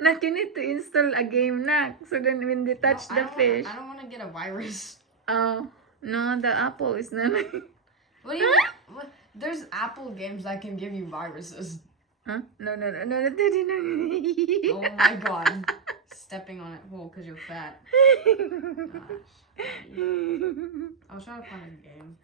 Nak, you need to install a game, Nak. So then when they touch the fish. I don't want to get a virus. Oh, no, the apple is not. What do you mean? There's Apple games that can give you viruses. Huh? No, Daddy, no. Oh my god. Stepping on it whole because you're fat. Gosh. I was trying to find a game.